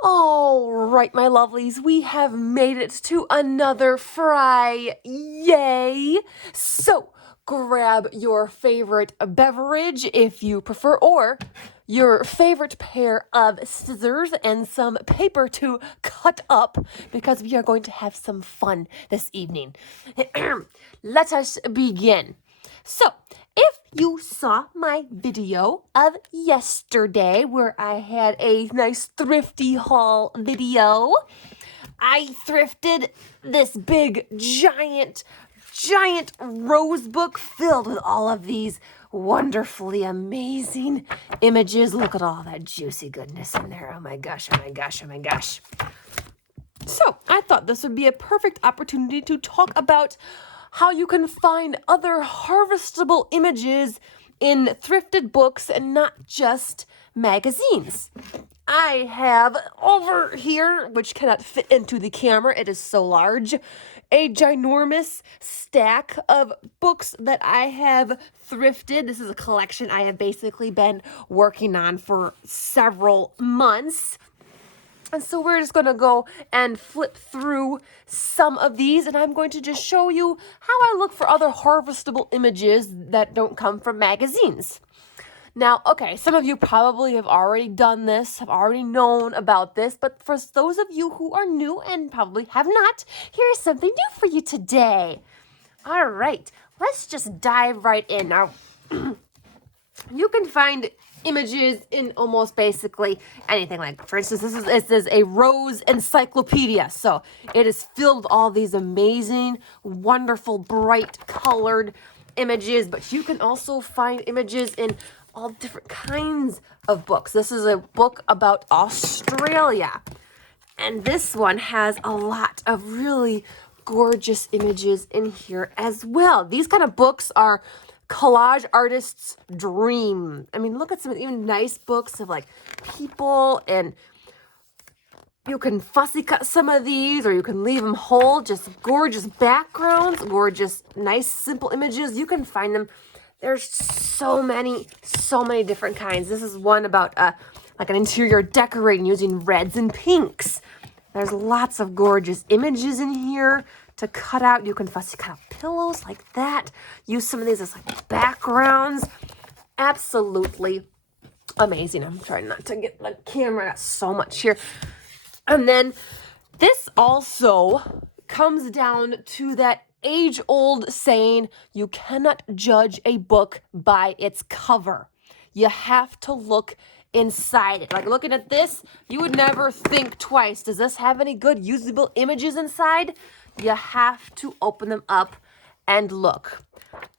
All right, my lovelies, we have made it to another fry. Yay! So, grab your favorite beverage if you prefer, or your favorite pair of scissors and some paper to cut up because we are going to have some fun this evening. Let us begin. So, if you saw my video of yesterday where I had a nice thrifty haul video, I thrifted this big, giant rose book filled with all of these wonderfully amazing images. Look at all that juicy goodness in there. Oh my gosh, oh my gosh, oh my gosh. So I thought this would be a perfect opportunity to talk about how you can find other harvestable images in thrifted books and not just magazines. I have over here, which cannot fit into the camera, it is so large, a ginormous stack of books that I have thrifted. This is a collection I have basically been working on for several months. And so we're just going to go and flip through some of these, and I'm going to just show you how I look for other harvestable images that don't come from magazines. Now, okay, some of you probably have already done this, have already known about this, but for those of you who are new and probably have not, here's something new for you today. All right, let's just dive right in. Now, you can find images in almost basically anything. Like, for instance, this is a rose encyclopedia. So it is filled with all these amazing, wonderful, bright colored images. But you can also find images in all different kinds of books. This is a book about Australia. And this one has a lot of really gorgeous images in here as well. These kind of books are collage artists' dream. I mean, look at some even nice books of like people, and you can fussy cut some of these or you can leave them whole. Just gorgeous backgrounds, gorgeous, nice, simple images. You can find them. There's so many different kinds. This is one about like an interior decorating using reds and pinks. There's lots of gorgeous images in here to cut out. You can fussy cut out pillows like that. Use some of these as like backgrounds. Absolutely amazing. I'm trying not to get the camera. Got so much here. And then this also comes down to that age-old saying, you cannot judge a book by its cover. You have to look inside it. Like looking at this, you would never think twice. Does this have any good usable images inside? You have to open them up and look.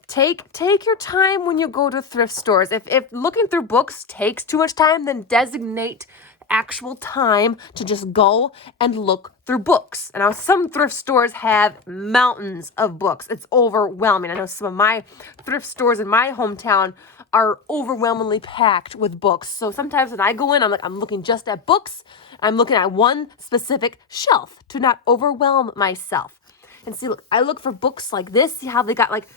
Take your time when you go to thrift stores. If looking through books takes too much time, then designate actual time to just go and look through books. And now some thrift stores have mountains of books. It's overwhelming. I know some of my thrift stores in my hometown are overwhelmingly packed with books. So sometimes when I go in, I'm looking just at books. I'm looking at one specific shelf to not overwhelm myself. And see, look, I look for books like this. See how they got like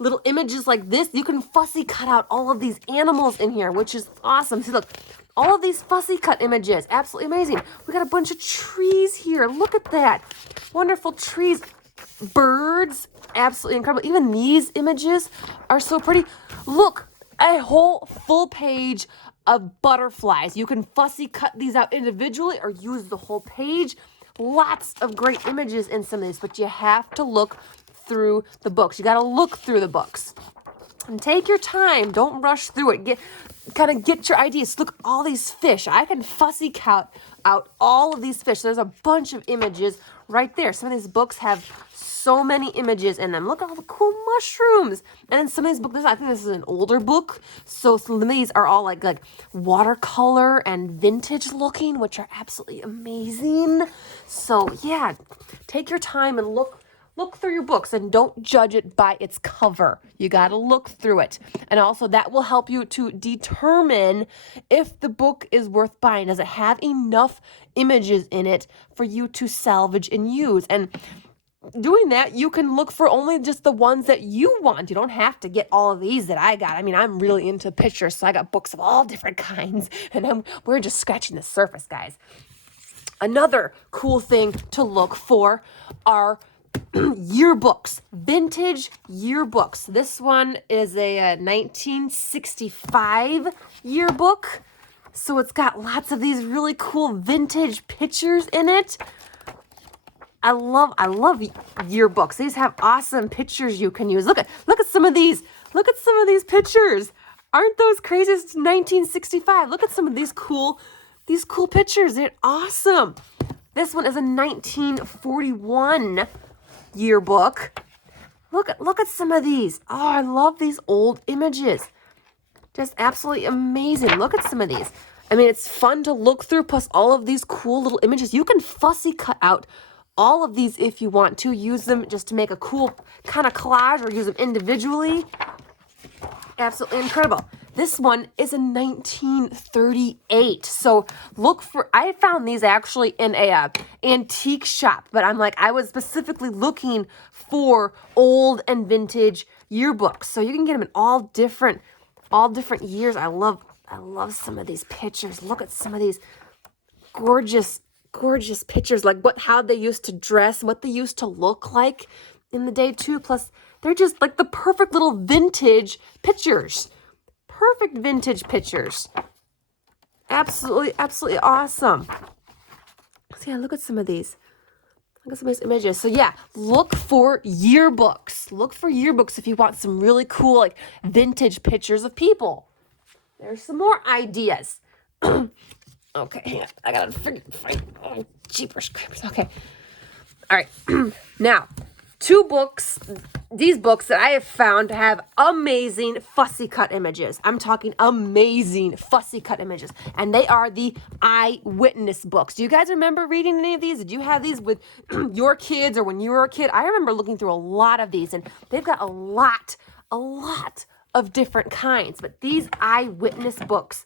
little images like this? You can fussy cut out all of these animals in here, which is awesome. See, look, all of these fussy cut images, absolutely amazing. We got a bunch of trees here. Look at that. Wonderful trees. Birds, absolutely incredible. Even these images are so pretty. Look, a whole full page of butterflies. You can fussy cut these out individually or use the whole page. Lots of great images in some of these, but you have to look through the books. You got to look through the books and take your time. Don't rush through it. Get your ideas. Look, all these fish. I can fussy cut out all of these fish. There's a bunch of images right there. Some of these books have so many images in them. Look at all the cool mushrooms. And then some of these books, I think this is an older book. So some of these are all like watercolor and vintage looking, which are absolutely amazing. So yeah, take your time and look through your books and don't judge it by its cover. You got to look through it. And also that will help you to determine if the book is worth buying. Does it have enough images in it for you to salvage and use? And doing that, you can look for only just the ones that you want. You don't have to get all of these that I got. I mean, I'm really into pictures, so I got books of all different kinds. And we're just scratching the surface, guys. Another cool thing to look for are yearbooks, vintage yearbooks. This one is a 1965 yearbook. So it's got lots of these really cool vintage pictures in it. I love yearbooks. These have awesome pictures you can use. Look at some of these. Look at some of these pictures. Aren't those crazy? It's 1965. Look at some of these cool pictures. They're awesome. This one is a 1941 yearbook. Look at some of these. Oh, I love these old images. Just absolutely amazing. Look at some of these. I mean, it's fun to look through, plus all of these cool little images. You can fussy cut out all of these if you want to. Use them just to make a cool kind of collage or use them individually. Absolutely incredible. This one is a 1938. So I found these actually in a antique shop, but I was specifically looking for old and vintage yearbooks. So you can get them in all different years. I love some of these pictures. Look at some of these gorgeous pictures, like how they used to dress, what they used to look like in the day too. Plus, they're just like the perfect little vintage pictures. Perfect vintage pictures. Absolutely awesome. So yeah, look at some of these. Look at some of these images. So yeah, look for yearbooks. Look for yearbooks if you want some really cool, like, vintage pictures of people. There's some more ideas. Okay, hang on. I gotta find jeepers creepers. Okay. All right. Now, these books that I have found have amazing fussy cut images. I'm talking amazing fussy cut images. And they are the eyewitness books. Do you guys remember reading any of these? Did you have these with your kids or when you were a kid? I remember looking through a lot of these, and they've got a lot of different kinds. But these eyewitness books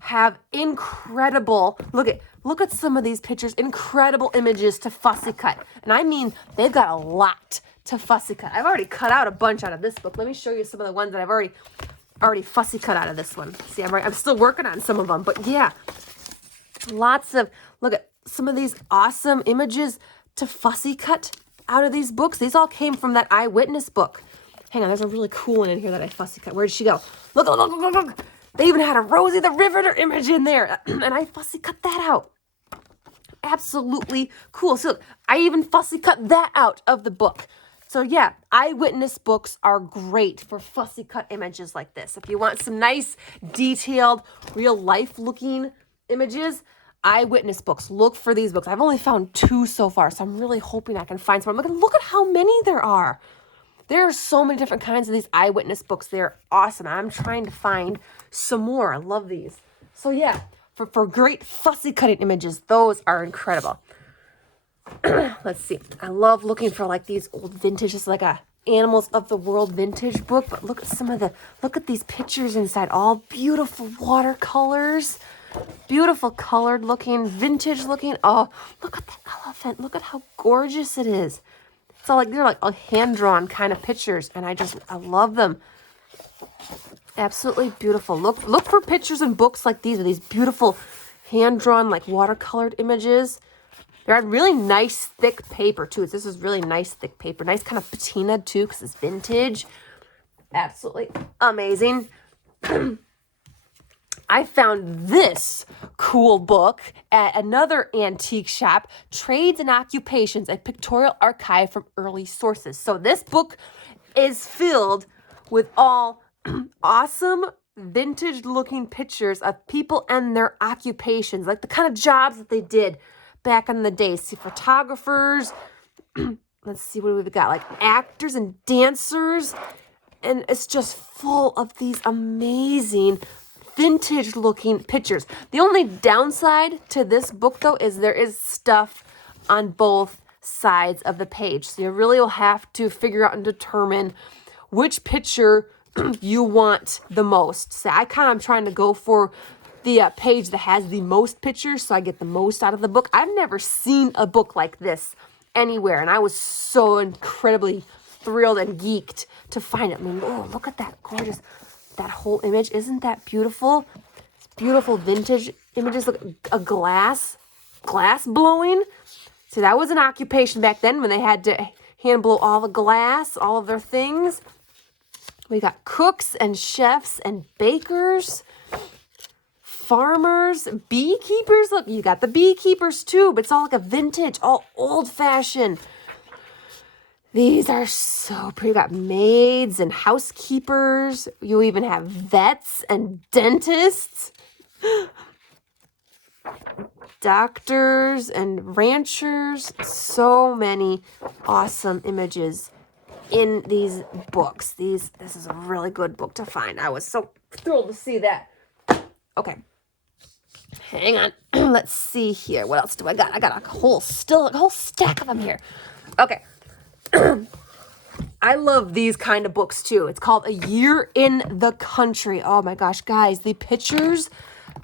have incredible, look at some of these pictures, incredible images to fussy cut. And I mean, they've got a lot to fussy cut. I've already cut out a bunch out of this book. Let me show you some of the ones that I've already fussy cut out of this one. See, I'm still working on some of them, but yeah, look at some of these awesome images to fussy cut out of these books. These all came from that eyewitness book. Hang on, there's a really cool one in here that I fussy cut. Where did she go? Look. They even had a Rosie the Riveter image in there, and I fussy cut that out. Absolutely cool. So look, I even fussy cut that out of the book. So yeah, eyewitness books are great for fussy cut images like this. If you want some nice, detailed, real life looking images, eyewitness books, look for these books. I've only found 2 so far, so I'm really hoping I can find some. Look at how many there are. There are so many different kinds of these eyewitness books. They're awesome. I'm trying to find some more. I love these. So yeah, for great fussy cutting images, those are incredible. Let's see. I love looking for like these old vintage, just like a Animals of the World vintage book. But look at these pictures inside. All beautiful watercolors. Beautiful colored looking, vintage looking. Oh, look at that elephant. Look at how gorgeous it is. It's all they're like hand-drawn kind of pictures, and I love them. Absolutely beautiful. Look for pictures in books like these with these beautiful hand-drawn, like watercolored images. They're on really nice thick paper too. This is really nice thick paper. Nice kind of patina too, because it's vintage. Absolutely amazing. I found this cool book at another antique shop, Trades and Occupations, a pictorial archive from early sources. So this book is filled with all awesome vintage looking pictures of people and their occupations, like the kind of jobs that they did back in the day. See, photographers, let's see what we've got, like actors and dancers, and it's just full of these amazing vintage looking pictures. The only downside to this book though is there is stuff on both sides of the page. So you really will have to figure out and determine which picture you want the most. So I kind of trying to go for the page that has the most pictures so I get the most out of the book. I've never seen a book like this anywhere, and I was so incredibly thrilled and geeked to find it. I mean, oh, look at that gorgeous, that whole image. Isn't that beautiful? It's beautiful vintage images. Look, a glass. glass blowing. So that was an occupation back then when they had to hand blow all the glass, all of their things. We got cooks and chefs and bakers, farmers, beekeepers. Look, you got the beekeepers too, but it's all like a vintage, all old-fashioned. These are so pretty. You got maids and housekeepers. You even have vets and dentists, doctors and ranchers. So many awesome images in these books. This is a really good book to find. I was so thrilled to see that. Okay. Hang on. Let's see here. What else do I got? I got a whole stack of them here. Okay. I love these kind of books too. It's called A Year in the Country. Oh my gosh, guys, the pictures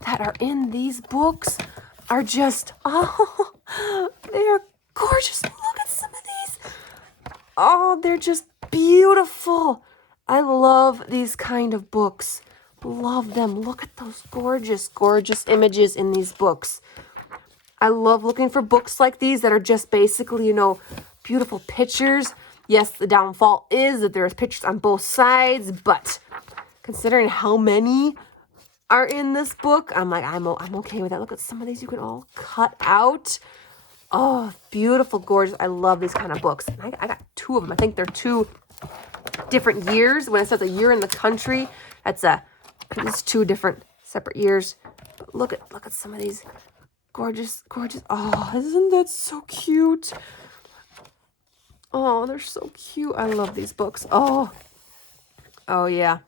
that are in these books are just, they are gorgeous. Look at some of these. Oh, they're just beautiful. I love these kind of books. Love them. Look at those gorgeous, gorgeous images in these books. I love looking for books like these that are just basically, you know, beautiful pictures. Yes, the downfall is that there's pictures on both sides, but considering how many are in this book, I'm like, I'm okay with that. Look at some of these you can all cut out. Oh, beautiful, gorgeous. I love these kind of books. I got two of them. I think they're two different years. When it says A Year in the Country, it's two different separate years. But look at some of these gorgeous, gorgeous. Oh, isn't that so cute? Oh, they're so cute. I love these books. Oh yeah.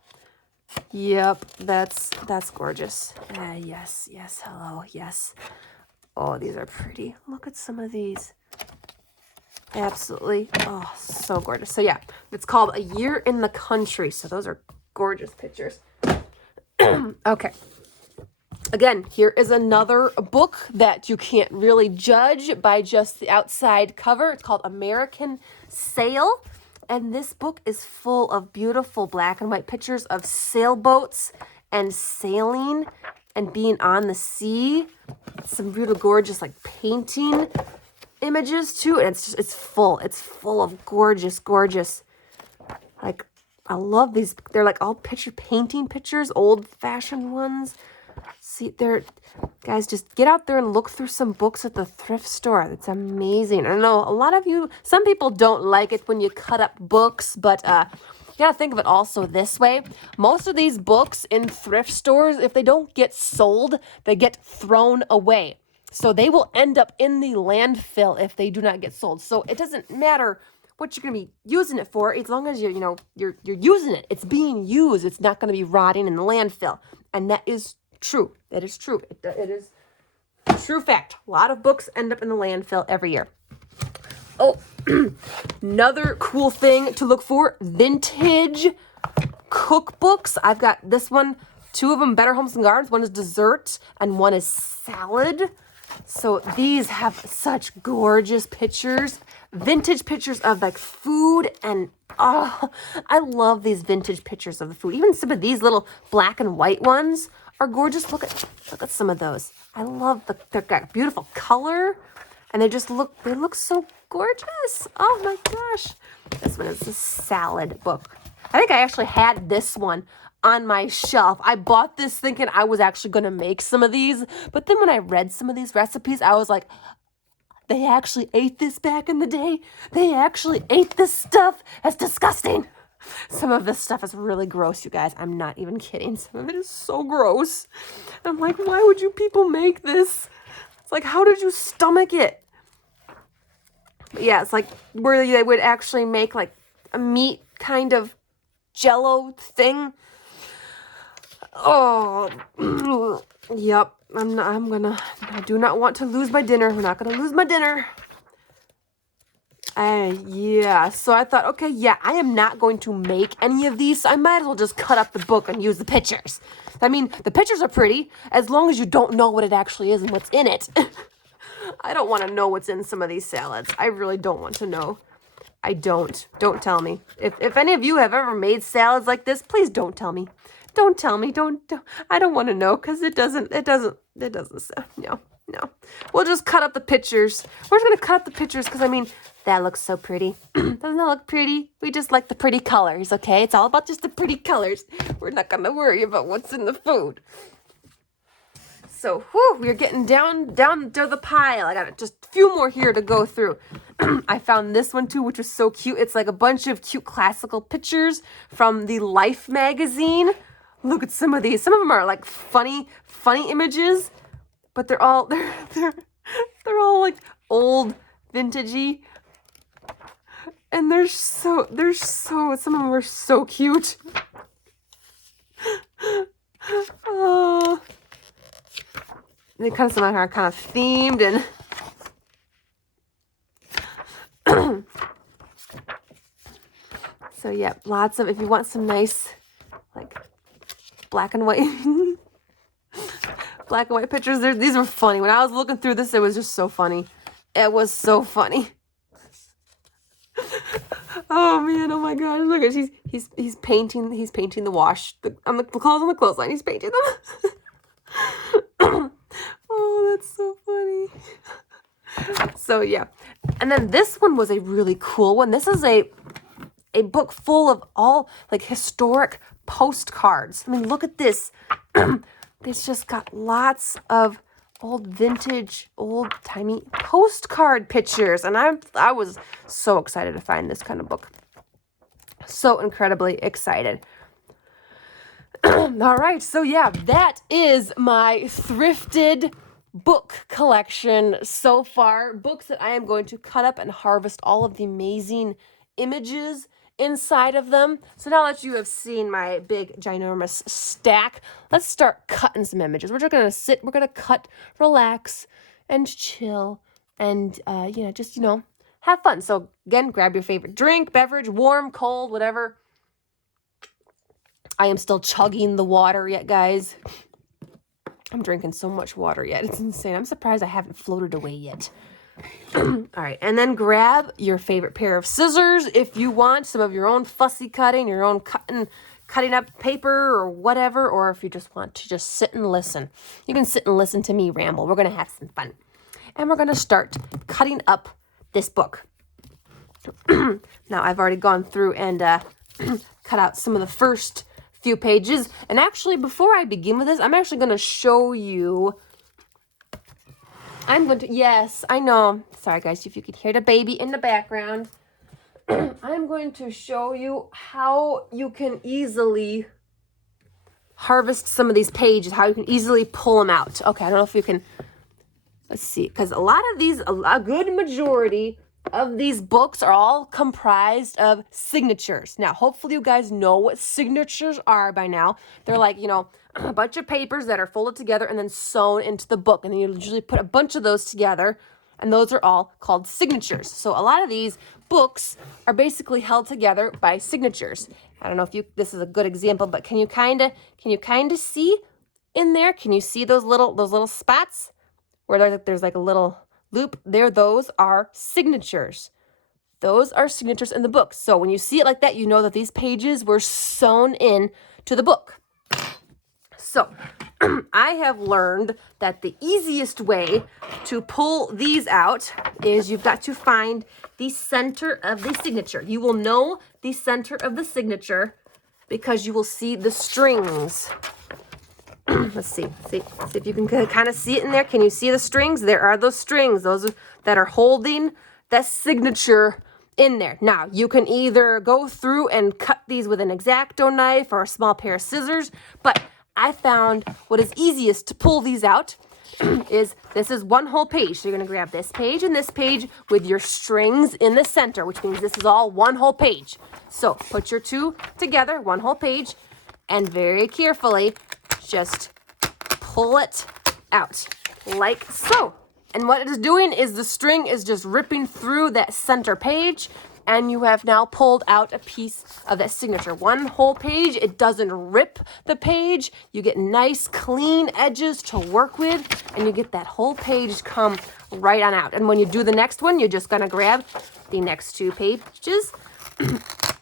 Yep, that's gorgeous. Yes, hello, yes. Oh, these are pretty. Look at some of these. Absolutely. Oh, so gorgeous. So yeah, it's called A Year in the Country. So those are gorgeous pictures. Okay. Again, here is another book that you can't really judge by just the outside cover. It's called American Sail. And this book is full of beautiful black and white pictures of sailboats and sailing and being on the sea. Some really gorgeous like painting images too. And it's full of gorgeous, gorgeous, like, I love these. They're like all painting pictures, old fashioned ones. See, guys, just get out there and look through some books at the thrift store. It's amazing. I know a lot of you, some people don't like it when you cut up books, but you gotta think of it also this way. Most of these books in thrift stores, if they don't get sold, they get thrown away. So they will end up in the landfill if they do not get sold. So it doesn't matter what you're gonna be using it for, as long as you're using it. It's being used. It's not gonna be rotting in the landfill, and that is true. That is true. It is a true fact. A lot of books end up in the landfill every year. Oh, another cool thing to look for, vintage cookbooks. I've got this one, two of them, Better Homes and Gardens. One is dessert and one is salad. So these have such gorgeous pictures, vintage pictures of like food, and I love these vintage pictures of the food. Even some of these little black and white ones are gorgeous. Look at some of those. I love they've got beautiful color, and they look so gorgeous. Oh my gosh. This one is the salad book. I think I actually had this one on my shelf. I bought this thinking I was actually going to make some of these, but then when I read some of these recipes, I was like, they actually ate this back in the day? They actually ate this stuff? That's disgusting. Some of this stuff is really gross, you guys. I'm not even kidding. Some of it is so gross. I'm like, why would you people make this? It's like, how did you stomach it? But yeah, it's like where they would actually make like a meat kind of jello thing. Oh, yep. I do not want to lose my dinner. We're not going to lose my dinner. Yeah, so I thought, okay, yeah, I am not going to make any of these, so I might as well just cut up the book and use the pictures. I mean, the pictures are pretty, as long as you don't know what it actually is and what's in it. I don't want to know what's in some of these salads. I really don't want to know. I don't. Don't tell me. If any of you have ever made salads like this, please don't tell me. Don't tell me. Don't. I don't want to know, because it doesn't, no. No, we'll just cut up the pictures. We're just going to cut up the pictures because, I mean, that looks so pretty. Doesn't that look pretty? We just like the pretty colors, okay? It's all about just the pretty colors. We're not going to worry about what's in the food. So, whew, we're getting down to the pile. I got just a few more here to go through. I found this one too, which was so cute. It's like a bunch of cute classical pictures from the Life magazine. Look at some of these. Some of them are like funny images, but they're all like old, vintagey, and they're so some of them are so cute. Oh. They kind of some of them are kind of themed and so yeah, lots of, if you want some nice like black and white pictures, these were funny. When I was looking through this, it was just so funny. It was so funny. Oh man, oh my gosh, look at he's painting the wash on the clothes on the clothesline. He's painting them. Oh, that's so funny. So yeah, and then this one was a really cool one. This is a book full of all like historic postcards. I mean, look at this. It's just got lots of old vintage, old-timey postcard pictures, and I was so excited to find this kind of book. So incredibly excited. All right, so yeah, that is my thrifted book collection so far. Books that I am going to cut up and harvest all of the amazing images inside of them. So now that you have seen my big, ginormous stack, let's start cutting some images. We're just going to sit, we're going to cut, relax, and chill, and, just, have fun. So again, grab your favorite drink, beverage, warm, cold, whatever. I am still chugging the water yet, guys. I'm drinking so much water yet. It's insane. I'm surprised I haven't floated away yet. All right, and then grab your favorite pair of scissors if you want some of your own fussy cutting, your own cutting up paper or whatever, or if you just want to just sit and listen. You can sit and listen to me ramble. We're going to have some fun. And we're going to start cutting up this book. Now, I've already gone through and cut out some of the first few pages. And actually, before I begin with this, I'm actually going to show you... yes, I know. Sorry, guys, if you can hear the baby in the background. I'm going to show you how you can easily harvest some of these pages, how you can easily pull them out. Okay, I don't know if you can, let's see, because a lot of these, a good majority of these books are all comprised of signatures. Now, hopefully you guys know what signatures are by now. They're like, a bunch of papers that are folded together and then sewn into the book. And then you usually put a bunch of those together, and those are all called signatures. So a lot of these books are basically held together by signatures. I don't know if this is a good example, but can you kind of see in there? Can you see those little spots where there's like a little loop there? Those are signatures. Those are signatures in the book. So when you see it like that, you know that these pages were sewn in to the book. So I have learned that the easiest way to pull these out is you've got to find the center of the signature. You will know the center of the signature because you will see the strings. Let's see if you can kind of see it in there. Can you see the strings? There are those strings, those that are holding that signature in there. Now, you can either go through and cut these with an X-Acto knife or a small pair of scissors, but I found what is easiest to pull these out is this is one whole page. So you're going to grab this page and this page with your strings in the center, which means this is all one whole page. So put your two together, one whole page, and very carefully just pull it out like so. And what it is doing is the string is just ripping through that center page, and you have now pulled out a piece of that signature. One whole page, it doesn't rip the page. You get nice, clean edges to work with, and you get that whole page come right on out. And when you do the next one, you're just gonna grab the next two pages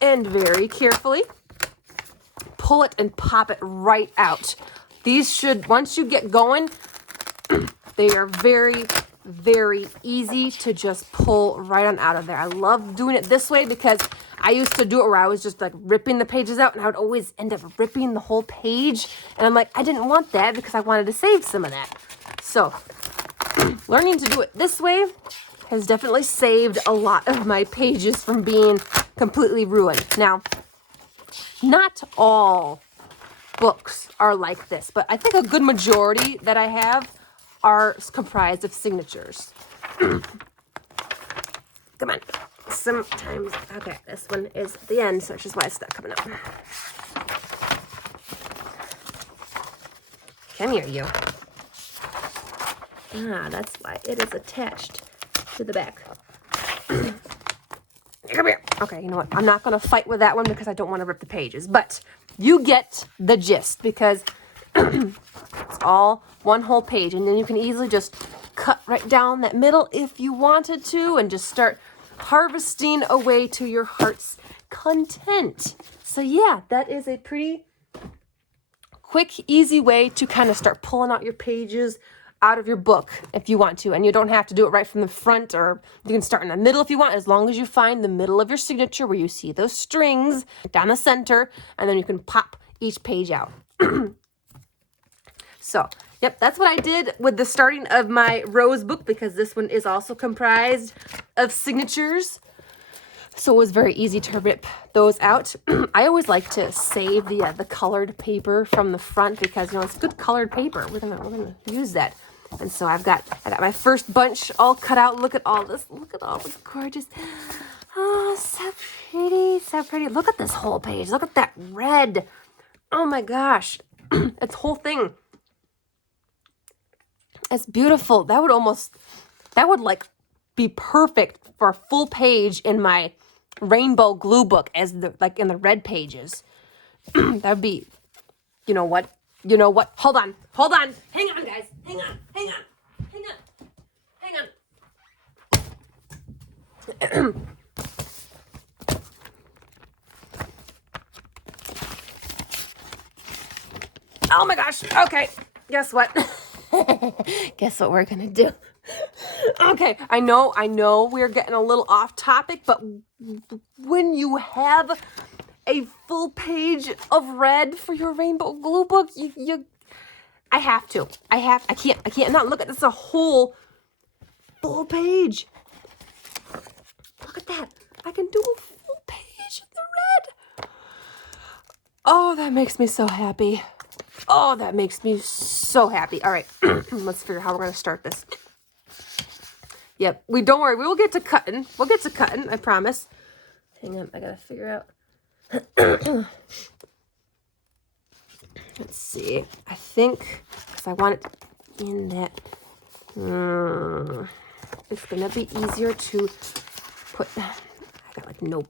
and very carefully pull it and pop it right out. These should, once you get going, They are very, very easy to just pull right on out of there. I love doing it this way because I used to do it where I was just like ripping the pages out, and I would always end up ripping the whole page. And I'm like, I didn't want that because I wanted to save some of that. So learning to do it this way has definitely saved a lot of my pages from being completely ruined. Now, not all books are like this, but I think a good majority that I have are comprised of signatures. Come on. Sometimes, okay, this one is at the end, so that's just why it's not coming up. Come here, you. Ah, that's why it is attached to the back. Come here. Okay, you know what? I'm not going to fight with that one because I don't want to rip the pages, but you get the gist because it's all one whole page, and then you can easily just cut right down that middle if you wanted to and just start harvesting away to your heart's content. So yeah, that is a pretty quick, easy way to kind of start pulling out your pages out of your book if you want to, and you don't have to do it right from the front, or you can start in the middle if you want, as long as you find the middle of your signature where you see those strings down the center, and then you can pop each page out. So, yep, that's what I did with the starting of my Rose book, because this one is also comprised of signatures. So it was very easy to rip those out. I always like to save the colored paper from the front because, you know, it's good colored paper. We're gonna use that. And so I got my first bunch all cut out. Look at all this. Look at all this gorgeous. Oh, so pretty, so pretty. Look at this whole page. Look at that red. Oh my gosh. It's whole thing. It's beautiful. That would like be perfect for a full page in my rainbow glue book as like in the red pages. That would be, you know what? Hold on. Hang on, guys. Hang on. Oh my gosh. Okay. Guess what? Guess what we're gonna do? Okay, I know we're getting a little off topic, but when you have a full page of red for your rainbow glue book, I can't not look at this. A whole full page. Look at that. I can do a full page of the red. Oh, that makes me so happy. Oh, that makes me so happy. All right, let's figure out how we're going to start this. Yep, don't worry. We will get to cutting. We'll get to cutting, I promise. Hang on, I got to figure out. Let's see. I think, because I want it in that. It's going to be easier to put. I got like no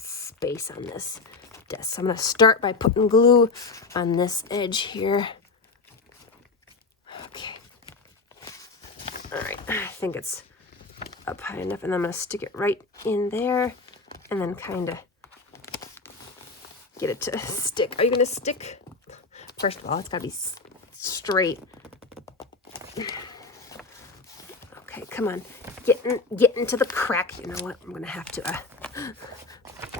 space on this desk. So I'm going to start by putting glue on this edge here. Okay. All right. I think it's up high enough, and I'm going to stick it right in there and then kind of get it to stick. Are you going to stick? First of all, it's got to be straight. Okay, come on. Get into the crack. You know what? I'm going to have to...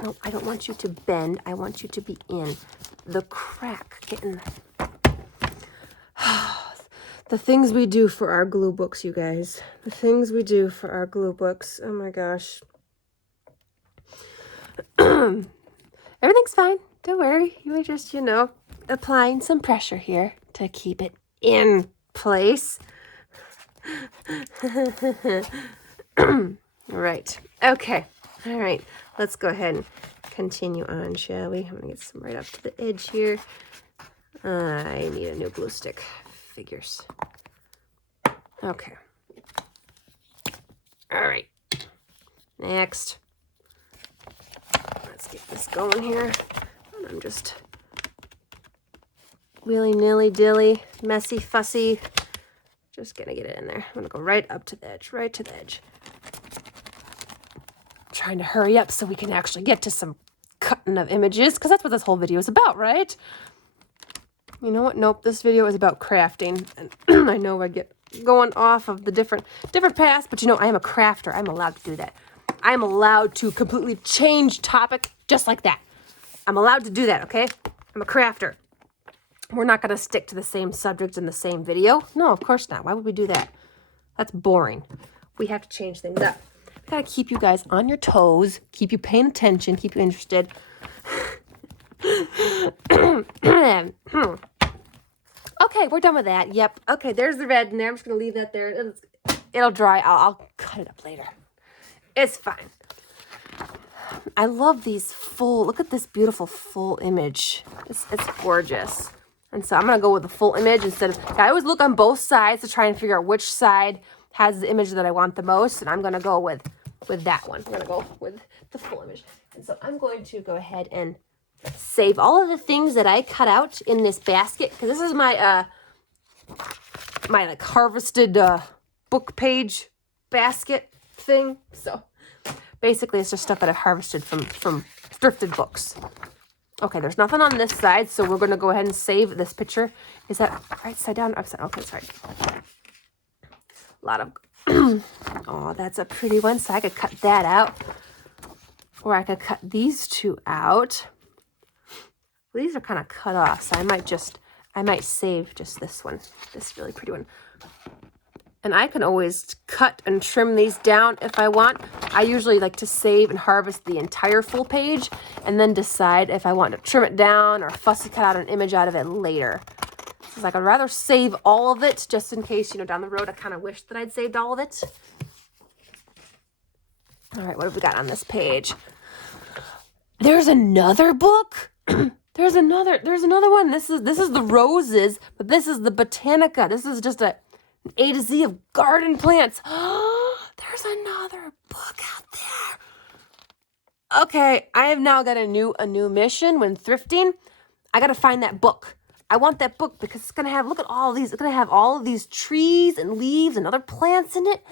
No, I don't want you to bend. I want you to be in the crack. Get in the things we do for our glue books, you guys. The things we do for our glue books. Oh my gosh. Everything's fine. Don't worry. You are just, applying some pressure here to keep it in place. Right. Okay. All right. Let's go ahead and continue on, shall we? I'm going to get some right up to the edge here. I need a new glue stick. Figures. Okay. All right. Next. Let's get this going here. And I'm just willy-nilly dilly, messy, fussy. Just going to get it in there. I'm going to go right up to the edge, right to the edge. Trying to hurry up so we can actually get to some cutting of images, because that's what this whole video is about, right? You know what? Nope, this video is about crafting, and I know I get going off of the different paths, but you know, I am a crafter. I'm allowed to do that. I'm allowed to completely change topic just like that. I'm allowed to do that, okay? I'm a crafter. We're not going to stick to the same subject in the same video. No, of course not. Why would we do that? That's boring. We have to change things up. We got to keep you guys on your toes, keep you paying attention, keep you interested. Okay, we're done with that. Yep. Okay, there's the red, and I'm just going to leave that there. It'll dry. I'll cut it up later. It's fine. I love these full, look at this beautiful full image. It's gorgeous. And so I'm going to go with the full image instead of, I always look on both sides to try and figure out which side has the image that I want the most. And I'm going to go with that one. I'm going to go with the full image. And so I'm going to go ahead and save all of the things that I cut out in this basket. Because this is my, my like harvested book page basket thing. So basically it's just stuff that I've harvested from thrifted books. Okay, there's nothing on this side, so we're going to go ahead and save this picture. Is that right side down? Upside? Okay, sorry. A lot of... oh, that's a pretty one, so I could cut that out. Or I could cut these two out. Well, these are kind of cut off, so I might save just this one. This really pretty one. And I can always cut and trim these down if I want. I usually like to save and harvest the entire full page and then decide if I want to trim it down or fussy cut out an image out of it later. So like I'd rather save all of it just in case, you know, down the road I kind of wish that I'd saved all of it. All right, what have we got on this page? There's another book. There's another one. This is the roses, but this is the Botanica. This is just an A to Z of garden plants. There's another book out there. Okay, I have now got a new mission when thrifting. I got to find that book. I want that book because it's going to have, look at all these. It's going to have all of these trees and leaves and other plants in it.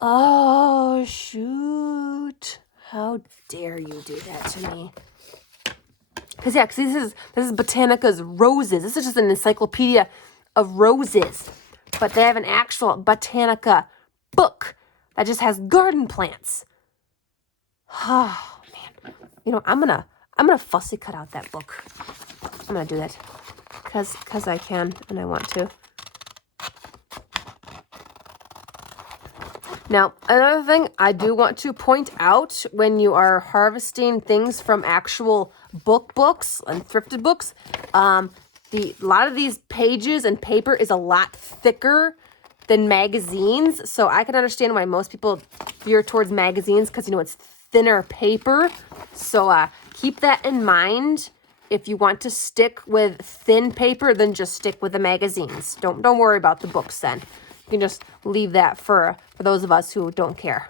Oh, shoot. How dare you do that to me? Because this is Botanica's roses. This is just an encyclopedia of roses. But they have an actual Botanica book that just has garden plants. Oh, man. You know, I'm gonna fussy cut out that book. I'm gonna do that. Because I can and I want to. Now, another thing I do want to point out when you are harvesting things from actual books and thrifted books, a lot of these pages and paper is a lot thicker than magazines. So I can understand why most people veer towards magazines because, you know, it's thinner paper. So keep that in mind. If you want to stick with thin paper, then just stick with the magazines. Don't worry about the books then. You can just leave that for those of us who don't care.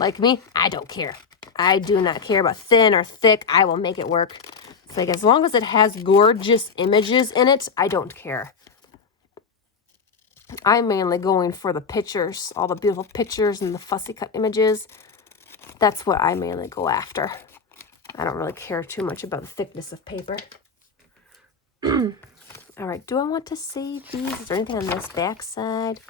Like me, I don't care. I do not care about thin or thick. I will make it work. It's like as long as it has gorgeous images in it, I don't care. I'm mainly going for the pictures, all the beautiful pictures and the fussy cut images. That's what I mainly go after. I don't really care too much about the thickness of paper. All right, do I want to save these? Is there anything on this back side?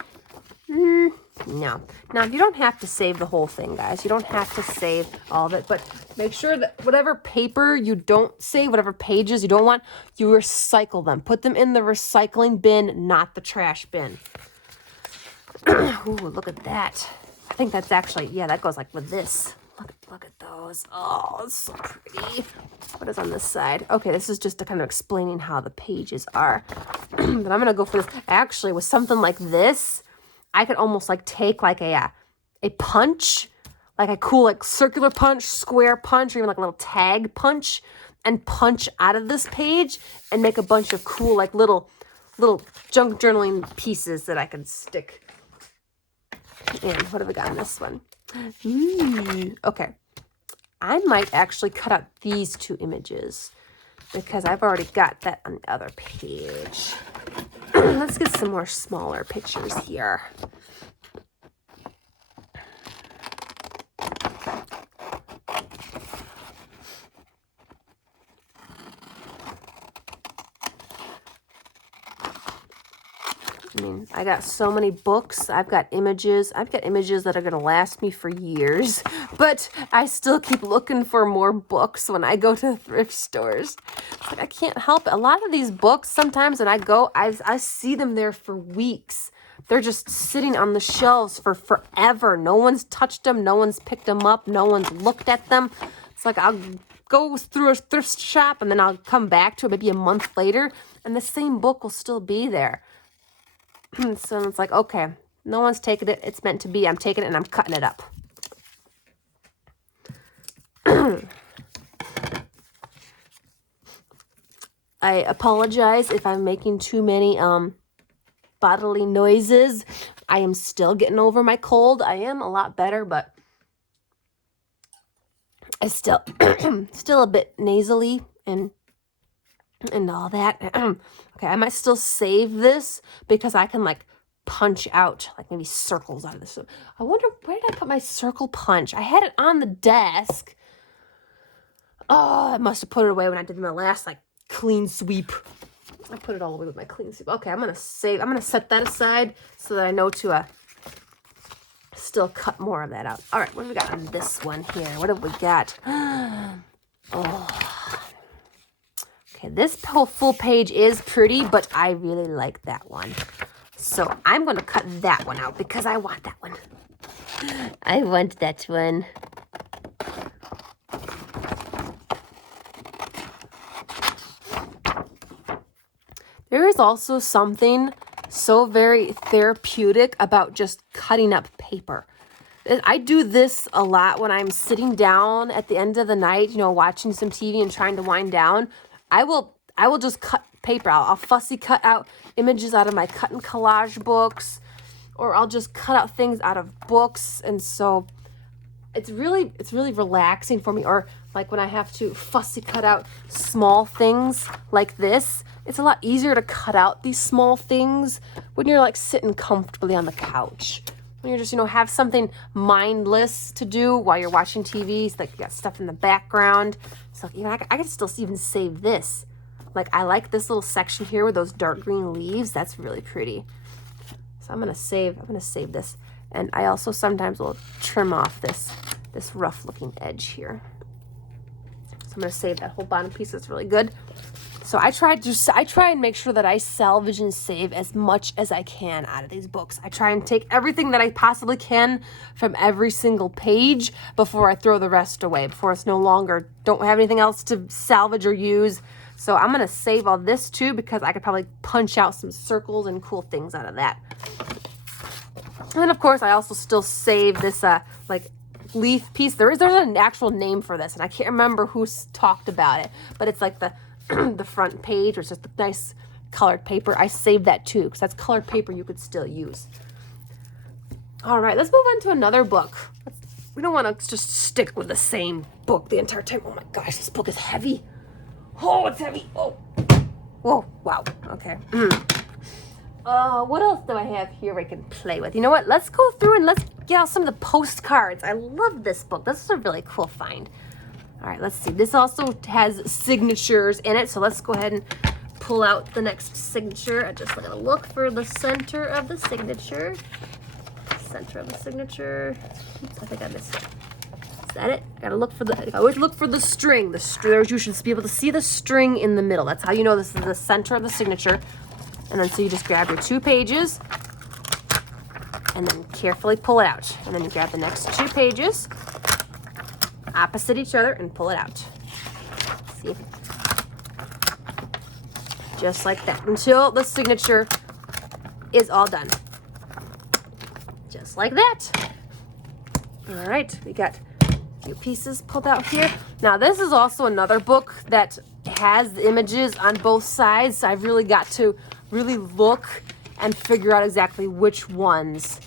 No. Now, you don't have to save the whole thing, guys. You don't have to save all of it, but make sure that whatever paper you don't save, whatever pages you don't want, you recycle them. Put them in the recycling bin, not the trash bin. Ooh, look at that. I think that's actually, yeah, that goes like with this. Look at those. Oh, it's so pretty. What is on this side? Okay, this is just kind of explaining how the pages are. But I'm going to go for this. Actually, with something like this, I could almost like take like a punch, like a cool like circular punch, square punch, or even like a little tag punch, and punch out of this page and make a bunch of cool like little junk journaling pieces that I can stick. And what have we got on this one? Okay. I might actually cut out these two images because I've already got that on the other page. Let's get some more smaller pictures here. I got so many books. I've got images. I've got images that are going to last me for years. But I still keep looking for more books when I go to thrift stores. It's like I can't help it. A lot of these books, sometimes when I go, I see them there for weeks. They're just sitting on the shelves for forever. No one's touched them. No one's picked them up. No one's looked at them. It's like I'll go through a thrift shop and then I'll come back to it maybe a month later and the same book will still be there. So it's like, okay, no one's taken it. It's meant to be. I'm taking it and I'm cutting it up. I apologize if I'm making too many bodily noises. I am still getting over my cold. I am a lot better, but I still a bit nasally and all that. Okay, I might still save this because I can like punch out like maybe circles out of this. I wonder, where did I put my circle punch? I had it on the desk. Oh, I must have put it away when I did my last like clean sweep. I put it all away with my clean sweep. Okay, I'm going to set that aside so that I know to still cut more of that out. All right, what do we got on this one here? What have we got? Oh. Okay, this whole full page is pretty, but I really like that one. So I'm going to cut that one out because I want that one. I want that one. There is also something so very therapeutic about just cutting up paper. I do this a lot when I'm sitting down at the end of the night, you know, watching some TV and trying to wind down. I will just cut paper out. I'll fussy cut out images out of my cut and collage books, or I'll just cut out things out of books. And so it's really relaxing for me. Or like when I have to fussy cut out small things like this, it's a lot easier to cut out these small things when you're like sitting comfortably on the couch. When you're just, you know, have something mindless to do while you're watching TV. It's like you got stuff in the background. So, you know, I can still even save this. Like I like this little section here with those dark green leaves. That's really pretty. So I'm gonna save this. And I also sometimes will trim off this rough looking edge here. So I'm gonna save that whole bottom piece. That's really good. So I try and make sure that I salvage and save as much as I can out of these books. I try and take everything that I possibly can from every single page before I throw the rest away, before it's no longer, don't have anything else to salvage or use. So I'm going to save all this too because I could probably punch out some circles and cool things out of that. And then of course I also still save this like leaf piece. There's an actual name for this and I can't remember who's talked about it, but it's like the front page, or it's just a nice colored paper. I saved that too because that's colored paper you could still use. All right, let's move on to another book. We don't want to just stick with the same book the entire time. Oh my gosh, this book is heavy. Oh, it's heavy. Oh, whoa, wow. Okay. What else do I have here I can play with? You know what? Let's go through and let's get out some of the postcards. I love this book. This is a really cool find. All right, let's see. This also has signatures in it, so let's go ahead and pull out the next signature. I just want to look for the center of the signature. Center of the signature. Oops, I think I missed it. Is that it? I gotta look for I always look for the string. You should be able to see the string in the middle. That's how you know this is the center of the signature. And then so you just grab your 2 pages and then carefully pull it out. And then you grab the next 2 pages opposite each other and pull it out. See? Just like that until the signature is all done. Just like that. All right, we got a few pieces pulled out here. Now this is also another book that has the images on both sides. So I've really got to really look and figure out exactly which ones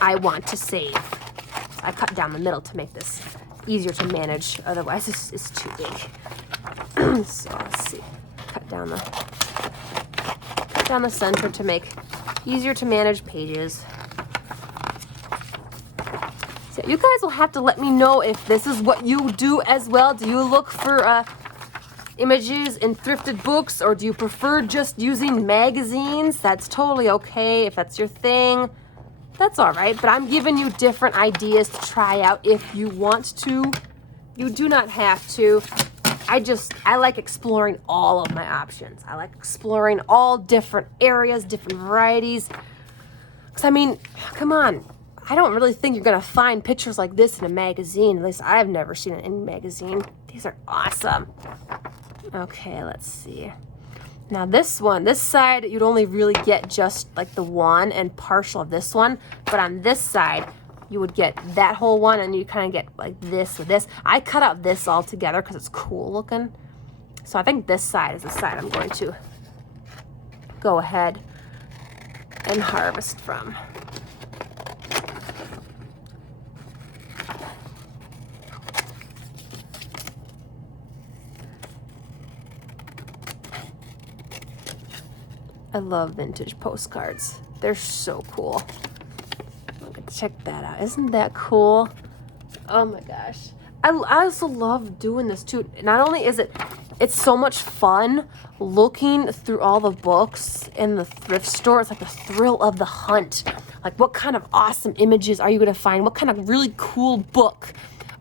I want to save. So I cut down the middle to make this easier to manage, otherwise this is too big. So let's see, cut down the center to make easier to manage pages. So you guys will have to let me know if this is what you do as well. Do you look for images in thrifted books, or do you prefer just using magazines? That's totally okay if that's your thing. That's all right, but I'm giving you different ideas to try out if you want to. You do not have to. I like exploring all of my options. I like exploring all different areas, different varieties. Because, I mean, come on. I don't really think you're going to find pictures like this in a magazine. At least I've never seen it in a magazine. These are awesome. Okay, let's see. Now this side, you'd only really get just like the one and partial of this one. But on this side, you would get that whole one, and you kind of get like this with this. I cut out this all together because it's cool looking. So I think this side is the side I'm going to go ahead and harvest from. I love vintage postcards. They're so cool. Check that out. Isn't that cool? Oh my gosh. I also love doing this too. Not only is it's so much fun looking through all the books in the thrift store. It's like the thrill of the hunt. Like, what kind of awesome images are you going to find? What kind of really cool book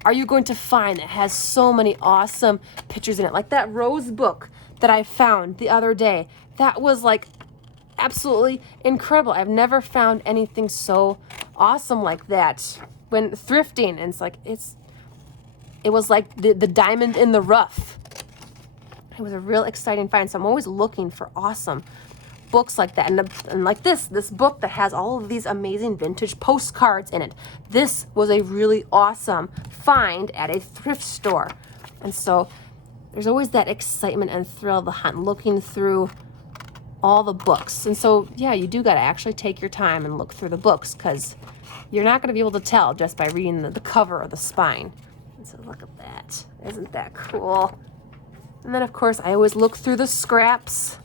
are you going to find that has so many awesome pictures in it? Like that rose book that I found the other day. That was like absolutely incredible. I've never found anything so awesome like that when thrifting. And it's like it was like the diamond in the rough. It was a real exciting find. So I'm always looking for awesome books like that. And like this book that has all of these amazing vintage postcards in it. This was a really awesome find at a thrift store. And so there's always that excitement and thrill of the hunt, looking through all the books. And so, yeah, you do got to actually take your time and look through the books, because you're not going to be able to tell just by reading the cover or the spine. And so look at that. Isn't that cool? And then, of course, I always look through the scraps.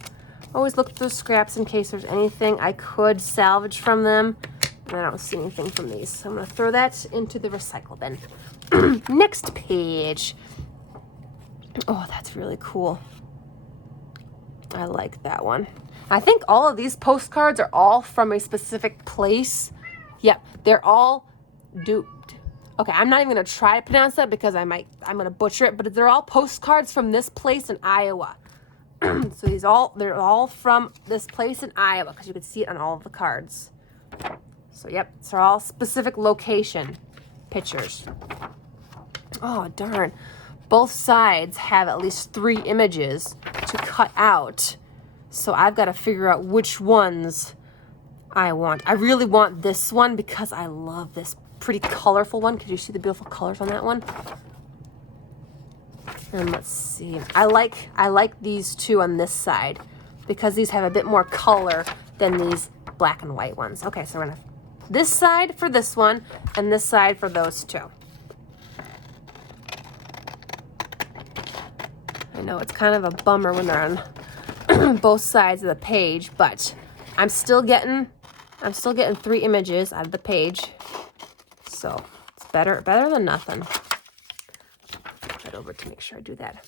Always look through the scraps in case there's anything I could salvage from them. And I don't see anything from these. So I'm going to throw that into the recycle bin. Next page. Oh, that's really cool. I like that one. I think all of these postcards are all from a specific place. Yep, they're all duped. Okay, I'm not even gonna try to pronounce that because I'm gonna butcher it, but they're all postcards from this place in Iowa. So they're all from this place in Iowa, because you can see it on all of the cards. So yep, they're all specific location pictures. Oh, darn. Both sides have at least 3 images to cut out. So I've got to figure out which ones I want. I really want this one because I love this pretty colorful one. Could you see the beautiful colors on that one? And let's see. I like these two on this side because these have a bit more color than these black and white ones. Okay, so we're gonna this side for this one and this side for those two. I know it's kind of a bummer when they're on both sides of the page, but I'm still getting 3 images out of the page, so it's better than nothing. Flip that over to make sure I do that.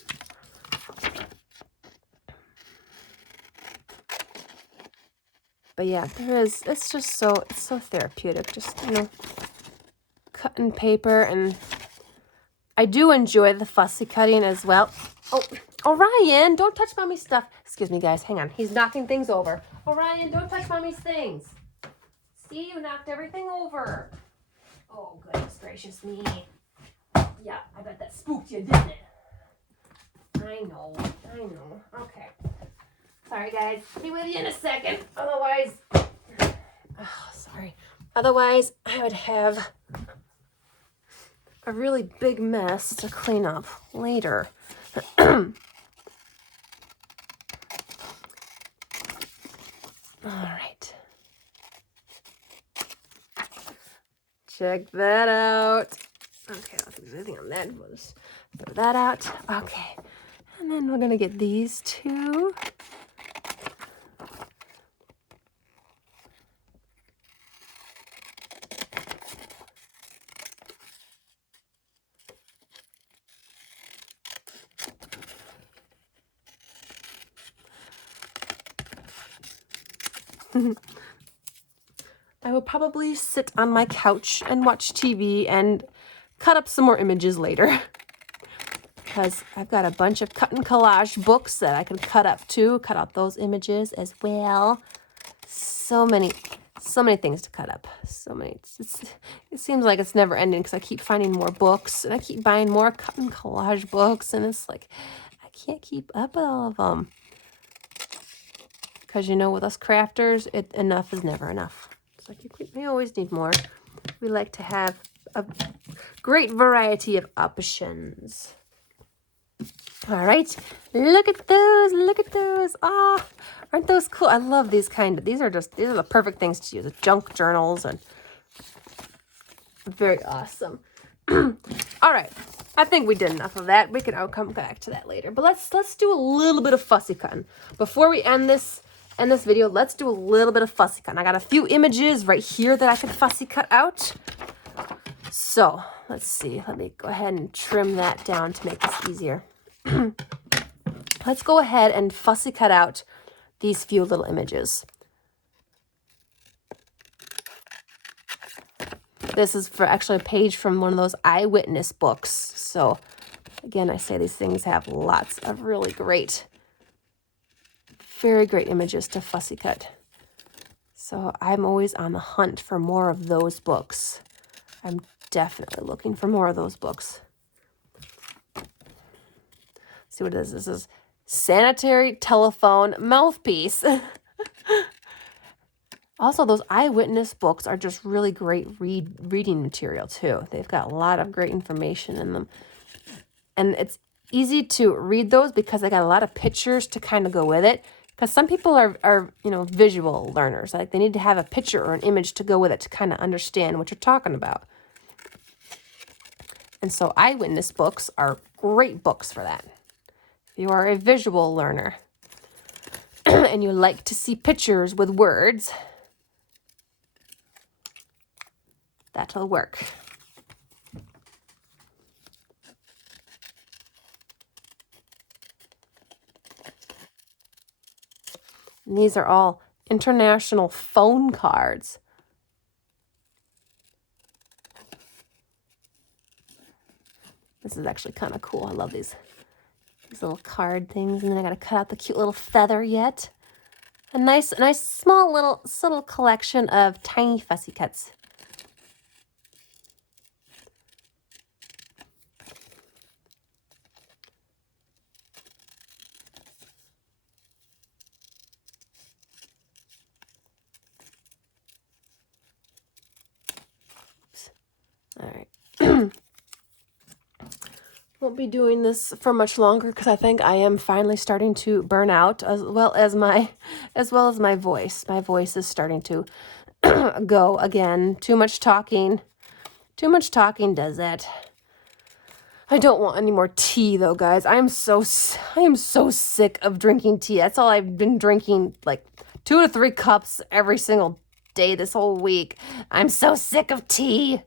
But yeah, it's so therapeutic, just, you know, cutting paper. And I do enjoy the fussy cutting as well. Oh, Ryan, don't touch Mommy's stuff. Excuse me, guys. Hang on. He's knocking things over. Oh, Ryan, don't touch Mommy's things. See, you knocked everything over. Oh, goodness gracious me. Yeah, I bet that spooked you, didn't it? I know. Okay. Sorry, guys. Be with you in a second. Otherwise, sorry. Otherwise, I would have a really big mess to clean up later. All right. Check that out. Okay, I don't think there's anything on that. We'll just throw that out. Okay. And then we're going to get these two. I will probably sit on my couch and watch TV and cut up some more images later. Because I've got a bunch of cut and collage books that I can cut up too. Cut out those images as well. So many things to cut up. So many. It seems like it's never ending because I keep finding more books and I keep buying more cut and collage books, and it's like I can't keep up with all of them. Because you know, with us crafters, enough is never enough. It's like we always need more. We like to have a great variety of options. All right, look at those, look at those. Ah, aren't those cool? I love these these are the perfect things to use. Junk journals and very awesome. All right, I think we did enough of that. I'll come back to that later. But let's do a little bit of fussy cutting. Before we end this video, let's do a little bit of fussy cutting. I got a few images right here that I could fussy cut out. So let's see. Let me go ahead and trim that down to make this easier. Let's go ahead and fussy cut out these few little images. This is for actually a page from one of those eyewitness books. So again, I say these things have lots of really great, very great images to fussy cut. So I'm always on the hunt for more of those books. I'm definitely looking for more of those books. See what it is. This is sanitary telephone mouthpiece. Also, those eyewitness books are just really great reading material too. They've got a lot of great information in them. And it's easy to read those because they got a lot of pictures to kind of go with it. Because some people are visual learners. Like they need to have a picture or an image to go with it to kind of understand what you're talking about. And so eyewitness books are great books for that. If you are a visual learner and you like to see pictures with words, that'll work. And these are all international phone cards. This is actually kind of cool. I love these little card things. And then I got to cut out the cute little feather yet. A nice small little subtle collection of tiny fussy cuts. All right. Won't be doing this for much longer because I think I am finally starting to burn out, as well as my voice. My voice is starting to go again. Too much talking. Too much talking does that. I don't want any more tea though, guys. I am so sick of drinking tea. That's all I've been drinking, like 2 to 3 cups every single day this whole week. I'm so sick of tea.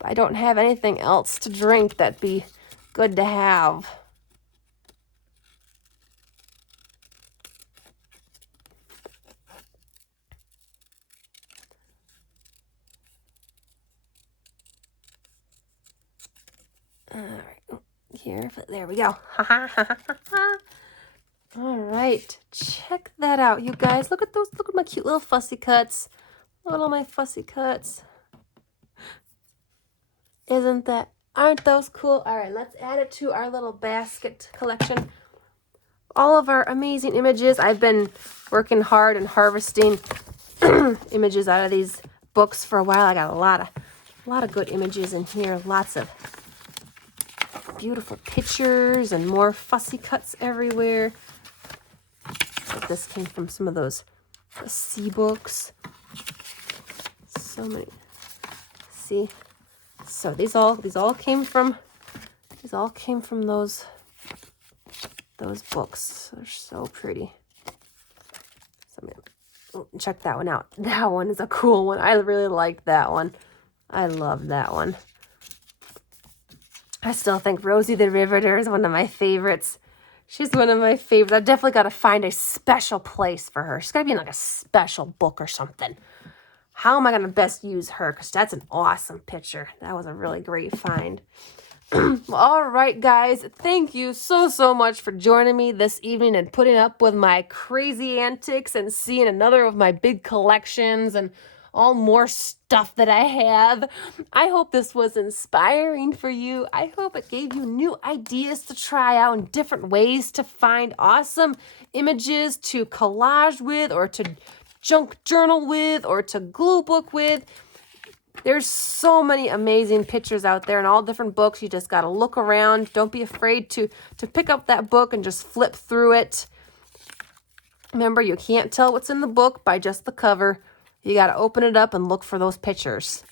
I don't have anything else to drink that'd be good to have. All right, here, there we go. All right, check that out, you guys. Look at those. Look at my cute little fussy cuts. Look at all my fussy cuts. Aren't those cool? All right, let's add it to our little basket collection. All of our amazing images. I've been working hard and harvesting images out of these books for a while. I got a lot of good images in here. Lots of beautiful pictures and more fussy cuts everywhere. Like this came from some of those sea books. So many. See? So these all came from those books. They're so pretty. So check that one out. That one is a cool one. I really liked that one. I love that one. I still think Rosie the Riveter is one of my favorites. She's one of my favorites. I've definitely got to find a special place for her. She's got to be in like a special book or something. How am I going to best use her? Because that's an awesome picture. That was a really great find. All right, guys. Thank you so much for joining me this evening and putting up with my crazy antics and seeing another of my big collections and all more stuff that I have. I hope this was inspiring for you. I hope it gave you new ideas to try out and different ways to find awesome images to collage with or to junk journal with or to glue book with. There's so many amazing pictures out there in all different books. You just got to look around. Don't be afraid to pick up that book and just flip through it. Remember, you can't tell what's in the book by just the cover. You got to open it up and look for those pictures.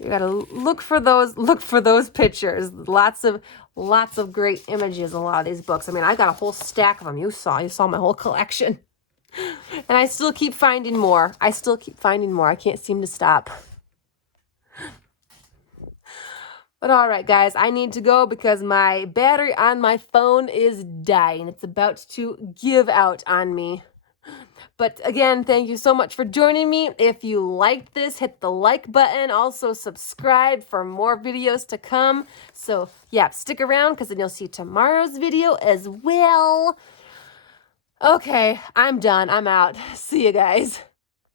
You got to look for those pictures. Lots of great images in a lot of these books. I mean, I got a whole stack of them. You saw my whole collection. And I still keep finding more. I can't seem to stop. But all right, guys, I need to go because my battery on my phone is dying. It's about to give out on me. But again, thank you so much for joining me. If you liked this, hit the like button. Also, subscribe for more videos to come. So, yeah, stick around because then you'll see tomorrow's video as well. Okay, I'm done. I'm out. See you guys.